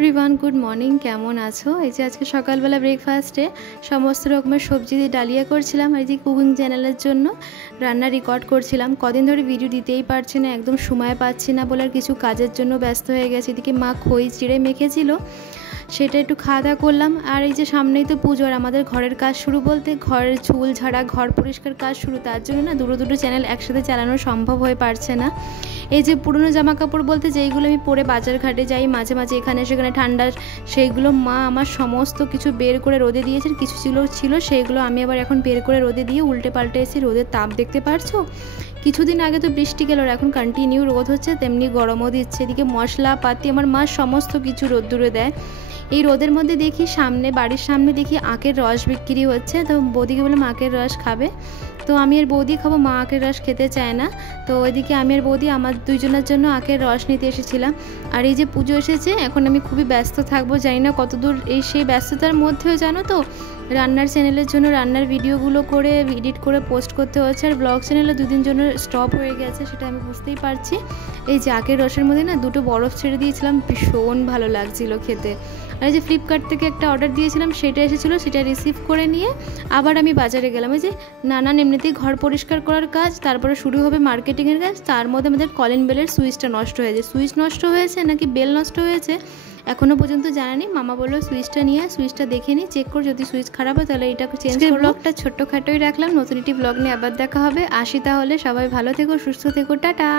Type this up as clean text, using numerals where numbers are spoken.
Everyone good morning, কেমন আছো? এই যে আজকে সকালবেলা ব্রেকফাস্টে সমস্ত রকমের সবজি দিয়ে ডালিয়া করছিলাম। এই যে কুকিং চ্যানেলের জন্য রান্না রেকর্ড করছিলাম। কদিন ধরে ভিডিও দিতেই পারছি না, একদম সময় পাচ্ছি না বলে আর কিছু কাজের জন্য ব্যস্ত হয়ে গেছে। এদিকে মা খই চিড়ে মেখেছিল, সেটা একটু খাওয়া দাওয়া করলাম। আর এই যে সামনেই তো পুজো, আর আমাদের ঘরের কাজ শুরু বলতে ঘরের ঝুল ঝাড়া, ঘর পরিষ্কার কাজ শুরু। তার জন্য না দুটো চ্যানেল একসাথে চালানো সম্ভব হয়ে পারছে না। এই যে পুরনো জামা কাপড় বলতে যেইগুলো আমি পরে বাজার ঘাটে যাই মাঝে মাঝে, এখানে সেখানে ঠান্ডা, সেইগুলো মা আমার সমস্ত কিছু বের করে রোদে দিয়েছেন। কিছু ছিল সেইগুলো আমি আবার এখন বের করে রোদে দিয়ে উল্টে পাল্টে এসে রোদের তাপ দেখতে পারছো। কিছুদিন আগে তো বৃষ্টি গেল, এখন কন্টিনিউ রোদ হচ্ছে, তেমনি গরমও দিচ্ছে। এদিকে মশলা পাতি আমার মা সমস্ত কিছু রোদ্দুরে দেয়। এই রোদের মধ্যে দেখি বাড়ির সামনে দেখি আখের রস বিক্রি হচ্ছে। তো বৌদিকে বললাম আখের রস খাবে, তো আমি আর বৌদি খাবো, মা আখের রস খেতে চায় না। তো ওইদিকে আমি আর বৌদি আমার দুইজনের জন্য আখের রস নিতে এসেছিলাম। আর এই যে পুজো এসেছে, এখন আমি খুবই ব্যস্ত থাকবো, জানি না কতদূর। সেই ব্যস্ততার মধ্যেও জানো তো রান্নার চ্যানেলের জন্য রান্নার ভিডিওগুলো করে এডিট করে পোস্ট করতে হচ্ছে। আর ব্লগ চ্যানেলে দুদিন জন্য স্টপ হয়ে গেছে, সেটা আমি বুঝতেই পারছি। এই যে আখের রসের মধ্যে না দুটো বরফ ছেড়ে দিয়েছিলাম, ভীষণ ভালো লাগছিল খেতে। আর এই যে ফ্লিপকার্ট থেকে একটা অর্ডার দিয়েছিলাম, সেটা এসেছিলো, সেটা রিসিভ করে নিয়ে আবার আমি বাজারে গেলাম। এই যে নানান এমনিতেই ঘর পরিষ্কার করার কাজ, তারপরে শুরু হবে মার্কেটিংয়ের কাজ। তার মধ্যে আমাদের কলিং বেলের সুইচটা নষ্ট হয়েছে। সুইচ নষ্ট হয়েছে নাকি বেল নষ্ট হয়েছে এখনও পর্যন্ত জানা নেই। মামা বললো সুইচটা নিয়ে সুইচটা দেখে নিই, চেক করে যদি সুইচ খারাপ হয় তাহলে এটা চেঞ্জ করব। ব্লগটা ছোট্টখাটোই রাখলাম, নতুন একটি ব্লগ নিয়ে আবার দেখা হবে। আসি তাহলে, সবাই ভালো থেকো, সুস্থ থেকো, টাটা।